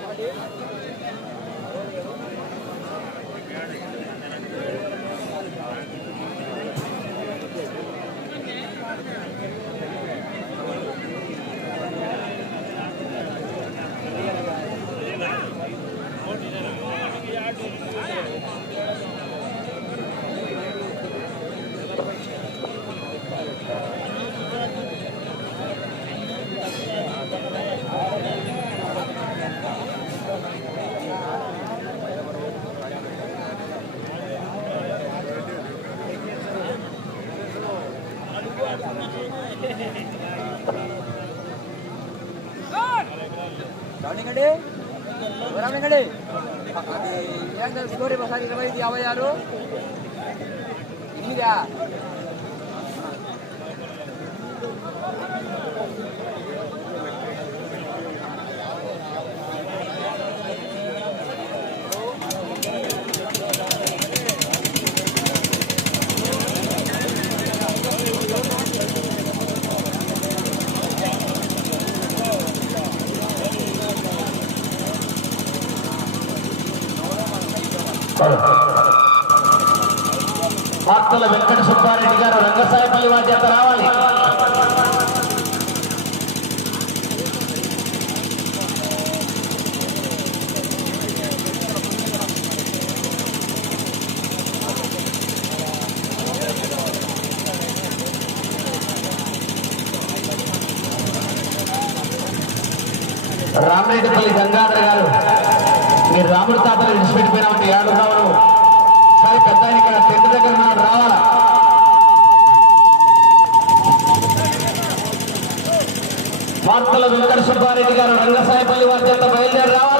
Rounding ఇరవై ఐదు యాభై ఆరు ఎనిమిదా వార్తల రెడ్డి గారు రంగసాయిపల్లి వారి చేత రావాలి. రామరెడ్డిపల్లి గంగాధర్ గారు మీరు రాముడి తాతలు విడిచిపెట్టిపోయినామంటే ఏడు రావడం సరే పెద్ద ఇక్కడ టెంట్ దగ్గర ఉన్నాడు రావాలా? వార్తల వెంకట సుబ్బారెడ్డి గారు రంగసాయపల్లి వారి చేత బయలుదేరి రావాలి.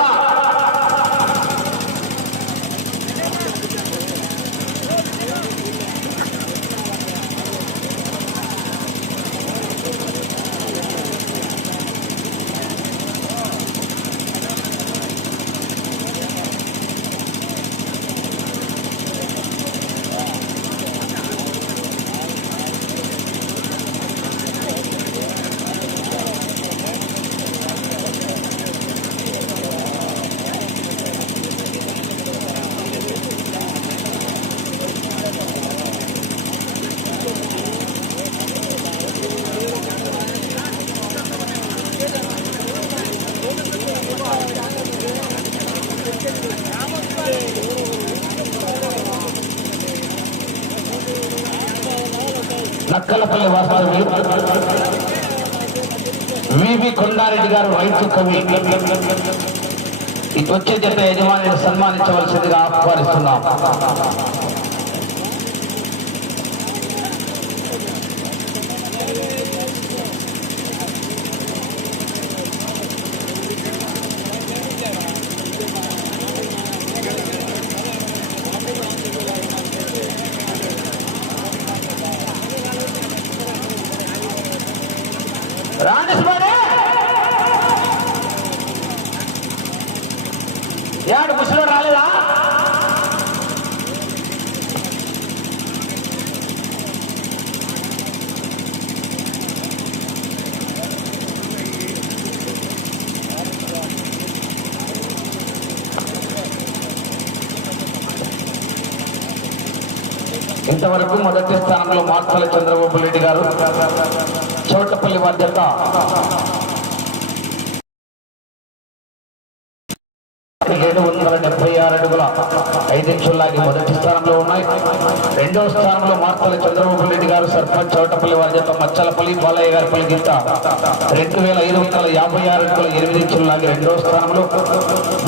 వివి గారు రైతు కవి. ఇటు వచ్చే యజమానిని సన్మానించవలసిందిగా ఆహ్వానిస్తున్నాం. ఏడు ముసలి రాలేదా? ఇంతవరకు మొదటి స్థానంలో మార్తల చంద్రబాబు రెడ్డి గారు. చోటపల్లి వారి జత ఏడు వందల డెబ్బై ఆరు అడుగుల ఐదు మొదటి స్థానంలో ఉన్నాయి. రెండవ స్థానంలో మార్తల చంద్రబాబు రెడ్డి గారు సర్పంచ్ చోటపల్లి వారి జత మచ్చలపల్లి బాలయ్య గారి పల్లి గింత రెండు వేల ఐదు వందల యాభై ఆరు అడుగుల ఎనిమిది ఇంచుల్లాగి రెండవ స్థానంలో.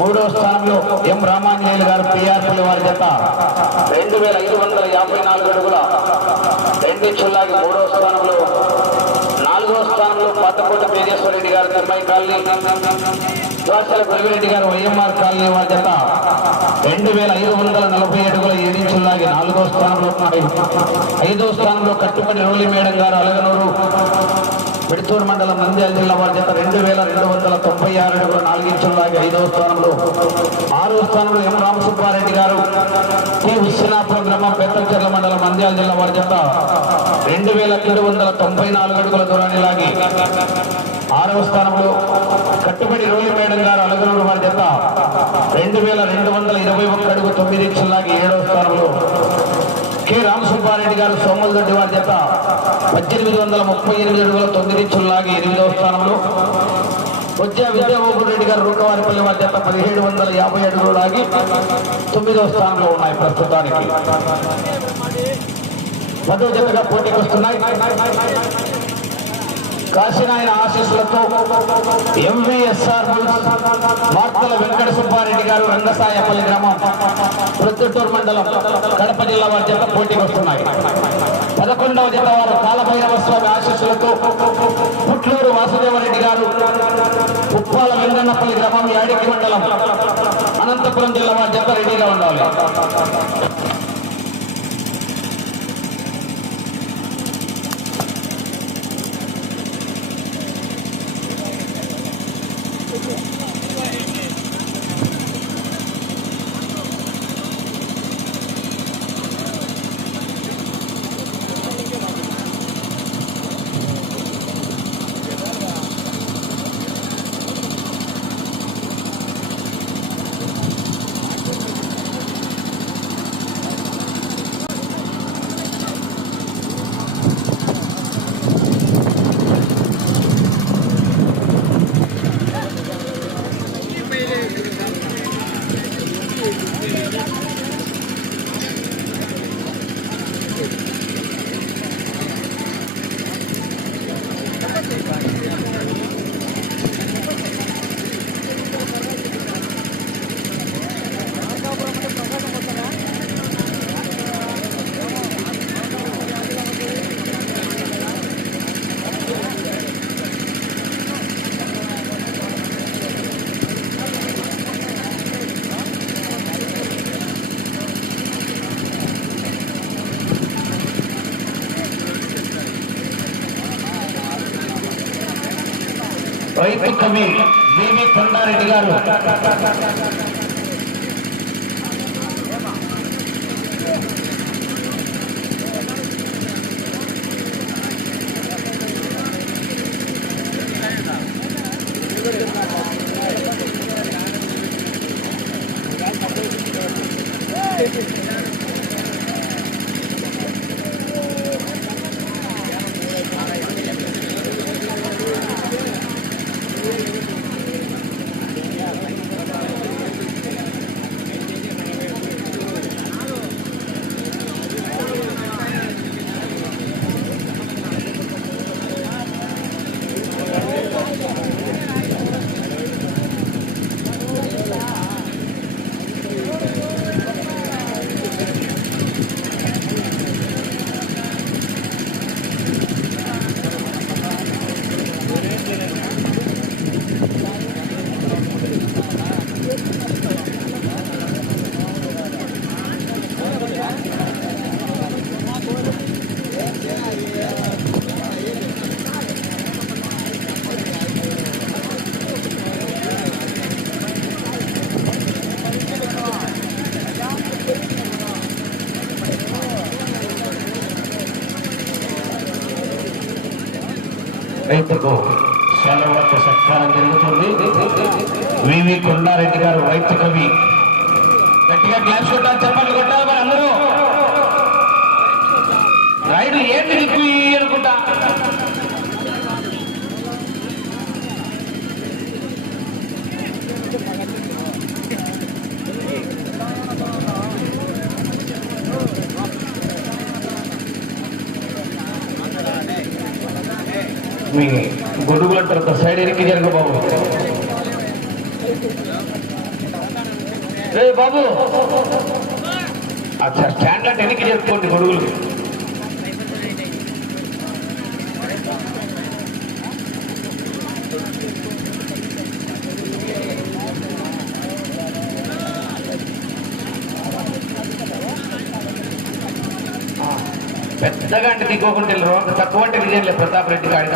మూడవ స్థానంలో ఎం రామాంజనేయులు గారు పిఆర్పల్లి వారి జత రెండు వేల ఐదు వందల యాభై నాలుగు అడుగుల రెండు ఇంచుల్లాగి మూడవ స్థానంలో. నాలుగో స్థానంలో పాతకోట తేజేశ్వర రెడ్డి గారు తిరుమల కాలనీ. దోసల గురిరెడ్డి గారు వైఎంఆర్ కాలనీ వారి జత రెండు వేల ఐదు వందల నలభై ఏడుగుల ఏడించులాగి నాలుగో స్థానంలో ఉన్నాయి. ఐదో స్థానంలో కట్టుబడి రోలి మేడం గారు అలగనూరు మిడుతూరు మండలం నంద్యాల జిల్లా వారి చేత రెండు వేల రెండు వందల తొంభై ఆరు అడుగుల నాలుగించులాగి ఐదవ స్థానంలో. ఆరో స్థానంలో ఎం రామసుబ్బారెడ్డి గారు టి విశ్వనాథపురం గ్రామం పెద్దచెర్ల మండలం నంద్యాల జిల్లా వారి చేత రెండు వేల ఏడు వందల తొంభై నాలుగు అడుగుల దూరాన్ని లాగి ఆరవ స్థానంలో కట్టుబడి రోలి మేడం గారు అలగనూరు వారి చేత రెండు వేల రెండు వందల ఇరవై ఒక్క అడుగు తొమ్మిది ఇంచులాగి ఏడవ స్థానంలో కె. రామసుబ్బారెడ్డి గారు సోమలదొడ్డి వారి చేత పద్దెనిమిది వందల ముప్పై ఎనిమిది అడుగుల తొమ్మిది ఇంచులాగి ఎనిమిదవ స్థానంలో వచ్చే విద్యామోహన్ రెడ్డి గారు రూటవారిపల్లి వారి చేత పదిహేడు వందల యాభై అడుగులు లాగి తొమ్మిదవ స్థానంలో ఉన్నాయి ప్రస్తుతానికి. పదో జతగా పోటీకి వస్తున్నాయి. కాశీనాయన ఆశీస్సులతో ఎంవీఎస్ఆర్ మార్తల వెంకట సుబ్బారెడ్డి గారు రంగసాయపల్లి గ్రామం ప్రొద్దుటూరు మండలం కడప జిల్లా వారి జత పోటీకి వస్తున్నాయి. పదకొండవ జత వారు కాలభైరవ స్వామి ఆశీస్సులతో పుట్లూరు వాసుదేవరెడ్డి గారు ఉప్పాల వెంగన్నపల్లి గ్రామం యాడికి మండలం అనంతపురం జిల్లా వారి జత రెడీగా ఉండాలి. రైతు కవి వివి కొండారెడ్డి గారు. మీ గొడుగులంటారు సైడ్ ఎరికి జరగ బాబు. ఏ బాబు. అచ్చా స్టాండ్ అంటే ఎనికి జరుపుకోండి గొడుగులు పెద్దగాంటి దిక్కోకుండా రోడ్డు తక్కువ అంటే విజయంలే ప్రతాప్ రెడ్డి కాడి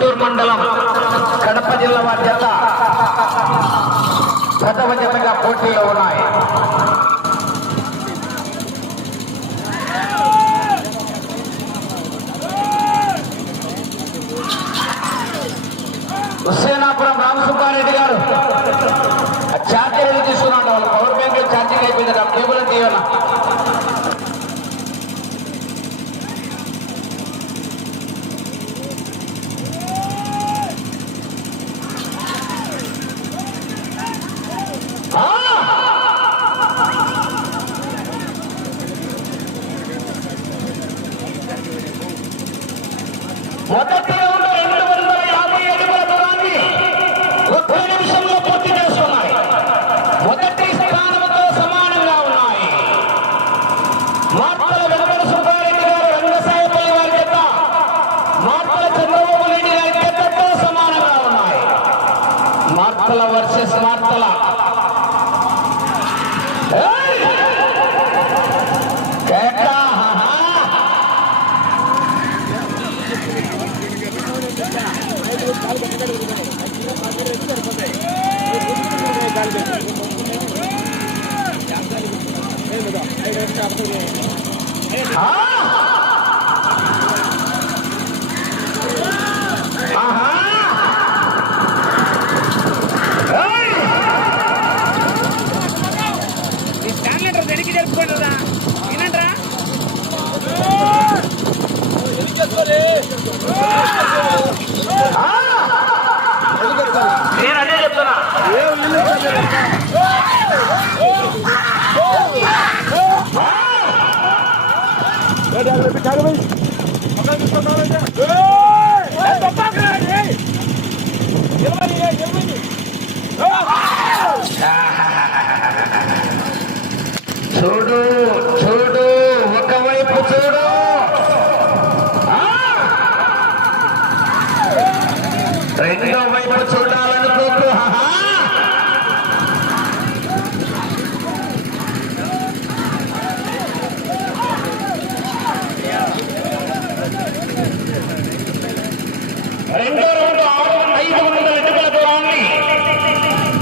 మద్దూరు మండలం కడప జిల్లా వారి జత ప్రథమ జతగా పోటీలో ఉన్నాయి. హుస్సేనాపురం రామసుబ్బారెడ్డి గారు. ఛార్జీలు తీసుకున్నాడు వాళ్ళు పవర్ బ్యాంక్ ఛార్జింగ్ అయిపోయింది. టేబుల్ తీయాలి మొదటి はい。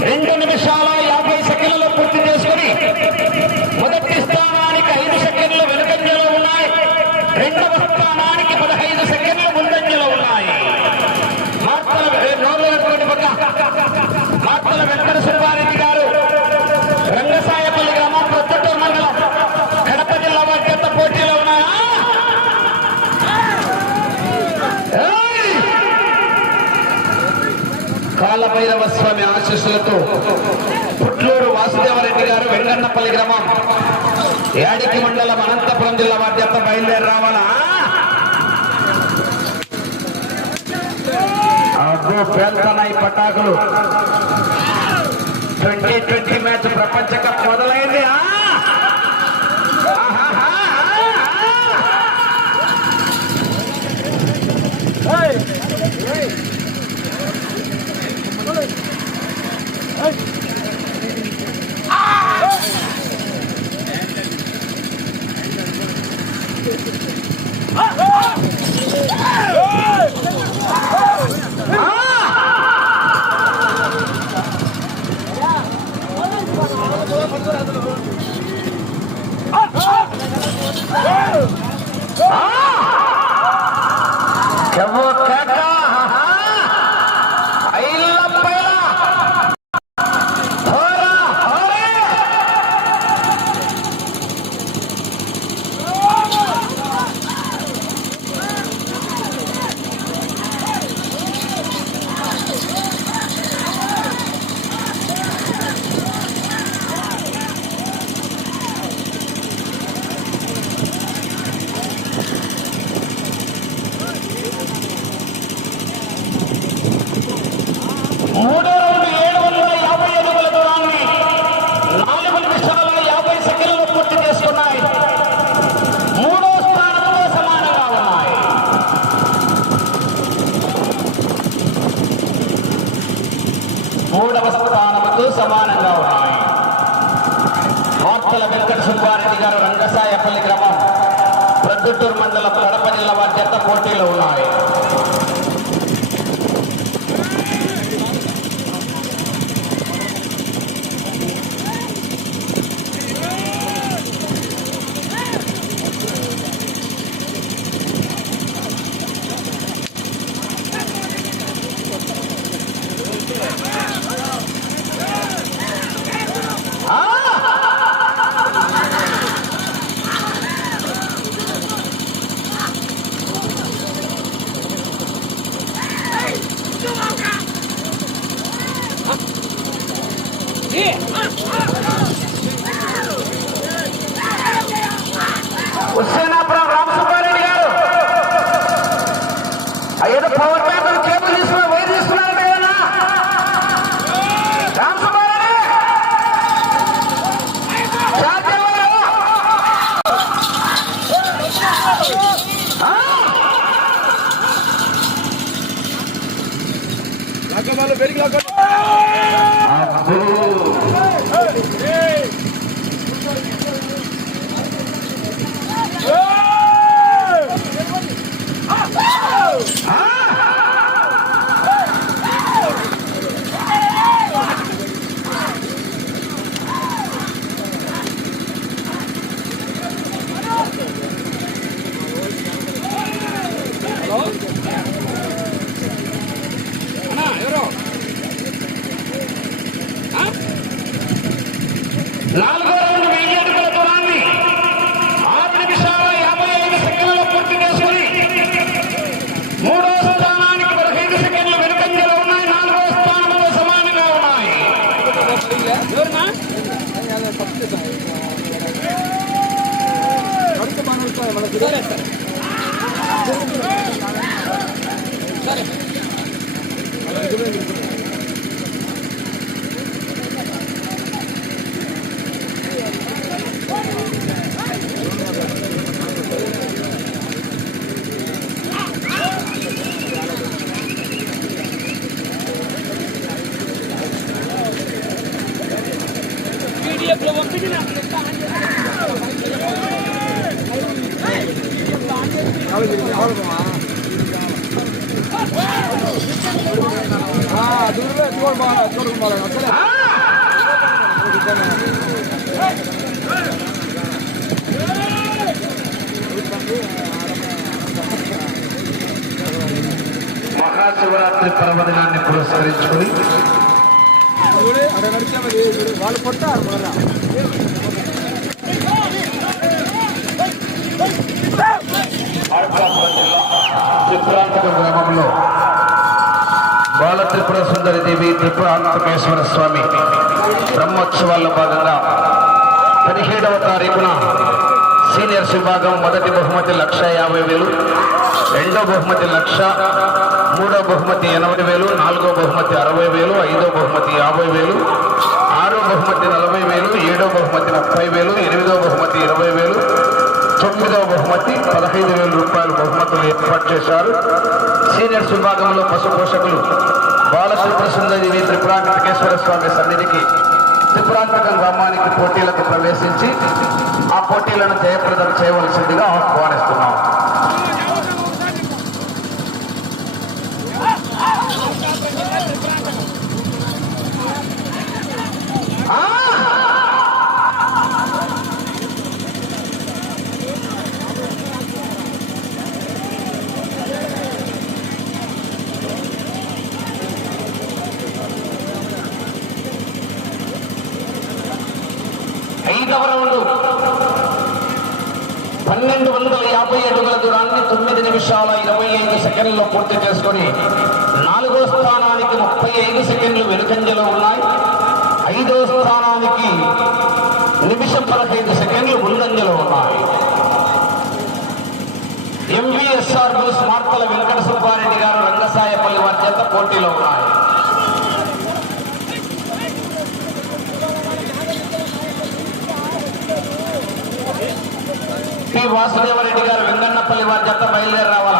Vende కాలభైరవ స్వామి ఆశీస్సులతో పుట్లూరు వాసుదేవరెడ్డి గారు వెంగన్నపల్లి గ్రామం. యాడికి మండలం అనంతపురం జిల్లా బాధ్యత బయలుదేరి రావాలా? అబ్బో పటాకులు? ట్వంటీ ట్వంటీ మ్యాచ్ ప్రపంచ కప్ మొదలైంది ఆ? సుందరి దేవి త్రిపురాంతకేశ్వర స్వామి బ్రహ్మోత్సవాల్లో భాగంగా పదిహేడవ తారీఖున సీనియర్స్ విభాగం మొదటి బహుమతి లక్ష యాభై వేలు రెండో బహుమతి లక్ష మూడో బహుమతి ఎనభై వేలు నాలుగో బహుమతి అరవై వేలు ఐదో బహుమతి యాభై వేలు ఆరో బహుమతి నలభై వేలు ఏడో బహుమతి ముప్పై వేలు ఎనిమిదో బహుమతి ఇరవై వేలు తొమ్మిదవ బహుమతి పదహైదు వేల రూపాయల బహుమతులు ఏర్పాటు చేశారు. సీనియర్స్ విభాగంలో పశు పోషకులు బాలశ్రీ సుందరి త్రిపురాంతకేశ్వర స్వామి సన్నిధికి త్రిపురాంతకం గ్రామానికి పోటీలకు ప్రవేశించి ఆ పోటీలను జయప్రదం చేయవలసిందిగా ఆహ్వానిస్తున్నాం Ah రౌండ్ పన్నెండు వందల యాభై అడుగుల దూరాన్ని తొమ్మిది నిమిషాల ఇరవై ఐదు సెకండ్లు పూర్తి చేసుకొని నాలుగో స్థానానికి ముప్పై ఐదు సెకండ్లు వెనుకంజలో ఉన్నాయి. ఐదో స్థానానికి నిమిషం పదహైదు సెకండ్లు ముందంజలో ఉన్నాయి. ఎంవీఎస్ఆర్ బోస్ మార్తల వెంకట సుబ్బారెడ్డి గారు రంగసాయపల్లి వారి చేత పోటీలో ఉన్నాయి. పి వాసుదేవరెడ్డి గారు వెంగన్నపల్లి వారి జత బయలుదేరి రావాలా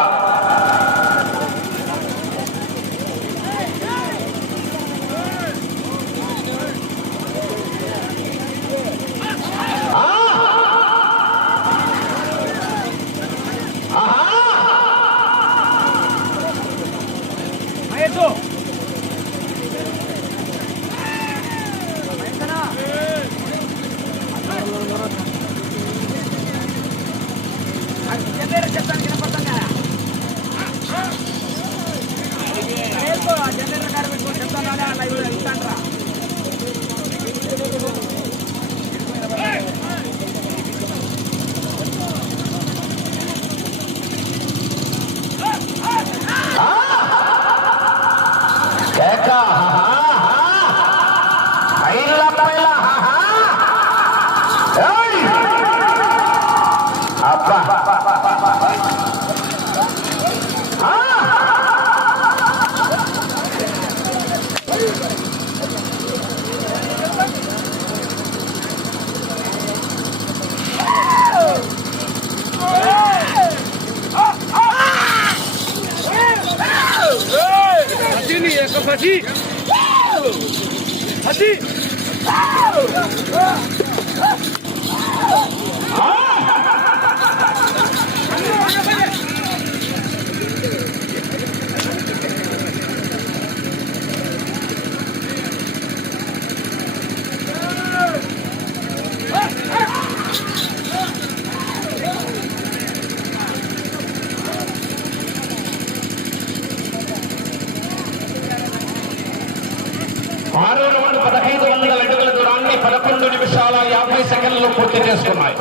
ఆరో రెండు పదహైదు వందల అడుగుల దూరాన్ని పదకొండు నిమిషాల యాభై సెకండ్లు పూర్తి చేసుకున్నాయి.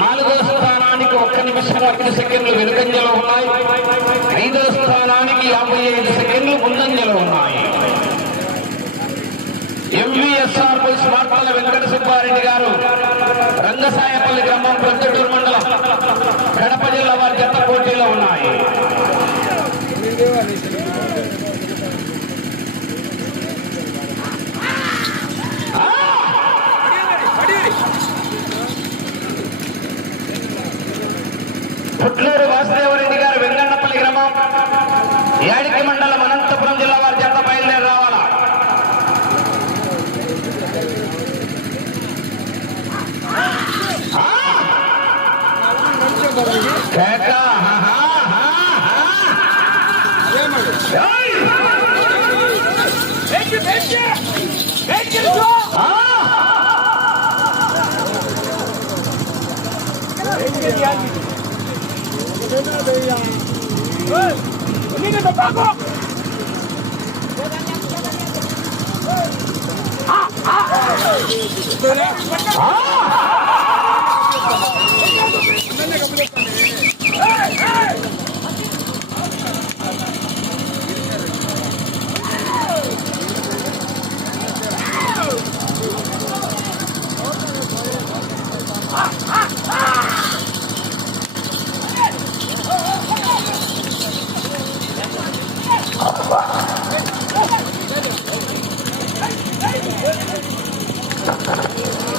నాలుగో స్థానానికి ఒక్క నిమిషం ఐదు సెకండ్లు వెనుకంజలో ఉన్నాయి. ఐదో స్థానానికి యాభై ఐదు సెకండ్లు ముందంజలో ఉన్నాయి. ఎంవీఎస్ఆర్ పోలీస్ మార్పాల వెంకట సుబ్బారెడ్డి గారు రంగసాయపల్లి గ్రామం ప్రొద్దుటూరు మండలం కడప జిల్లా వారి జత పోటీలో ఉన్నాయి. పుట్లూరు వాసుదేవరెడ్డి గారు వెంగన్నపల్లి గ్రామం. యాడికి మండలం అనంతపురం జిల్లా వారి చేత బయలుదేరి రావాలా? కేక, Ini tembakau. Ah, ah, ah. Hey, hey. きた。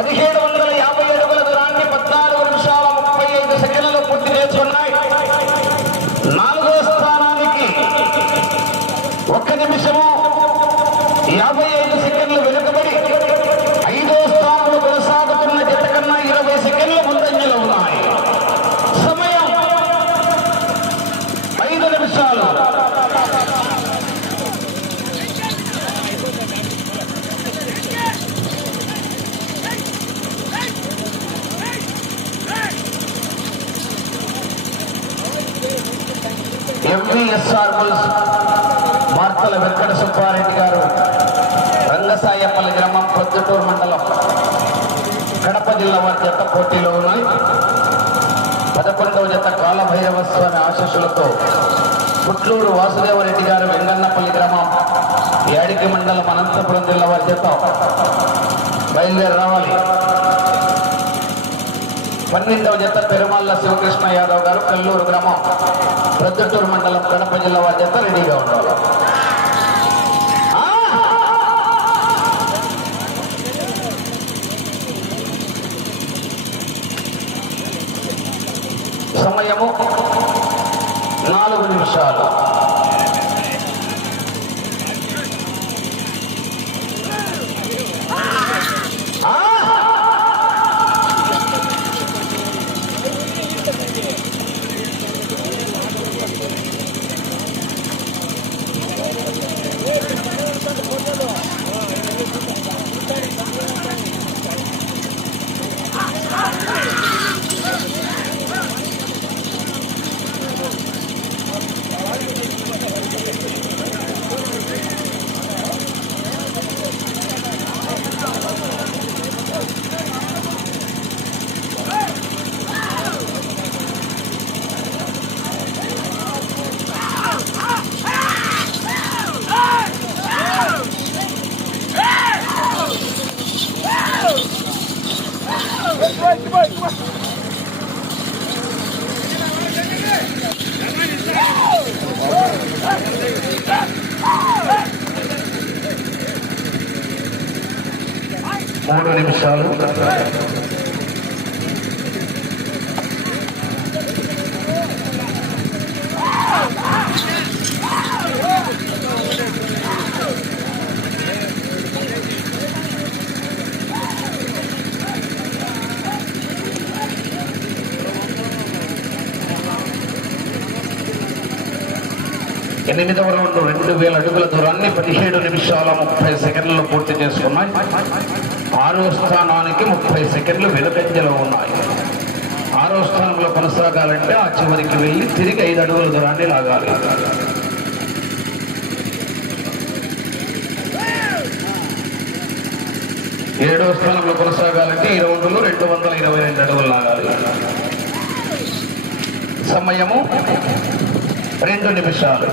పదిహేడు వందల యాభై అడుగుల దూరాన్ని పద్నాలుగు నిమిషాల ముప్పై ఐదు సెకండ్లు పూర్తి చేసుకున్నాయి నాలుగో స్థానానికి ఒక్క నిమిషము యాభై ఐదు సెకండ్లు వెనుకబడి ఐదో స్థానంలో కొనసాగుతున్న జత కన్నా ఇరవై సెకండ్లు ముందంజలో ఉన్నాయి సమయం ఐదు నిమిషాలు ఎంవీఎస్ఆర్ బుల్స్ మార్తల వెంకట సుబ్బారెడ్డి గారు. రంగసాయపల్లి గ్రామం పొద్దుటూరు మండలం. కడప జిల్లా వారి జత పోటీలో ఉన్నాయి. పదకొండవ జత కాలభైరవ స్వామి ఆశీస్సులతో పుట్లూరు వాసుదేవరెడ్డి గారు వెంగన్నపల్లి గ్రామం యాడికి మండలం అనంతపురం జిల్లా వారి జత బయలుదేరి రావాలి. పన్నెండవ జత పెరుమాళ్ళ శివకృష్ణ యాదవ్ గారు కల్లూరు గ్రామం ప్రొద్దుటూరు మండలం కడప జిల్లా వారి జత రెడీగా ఉండాలి. సమయము నాలుగు నిమిషాలు ఆ! నిమిషాలు ఎనిమిదవ రౌండ్ రెండు వేల అడుగుల దూరాన్ని పదిహేడు నిమిషాల ముప్పై సెకండ్లు పూర్తి చేసుకున్నాయి. ఆరో స్థానానికి ముప్పై సెకండ్లు వెనుకంజలో ఉన్నాయి. ఆరో స్థానంలో కొనసాగాలంటే ఆ చివరికి వెళ్ళి తిరిగి ఐదు అడుగుల దూరాన్ని లాగాలి. ఏడో స్థానంలో కొనసాగాలంటే ఈ రౌండ్లో రెండు వందల ఇరవై రెండు అడుగులు లాగాలి. సమయము రెండు నిమిషాలు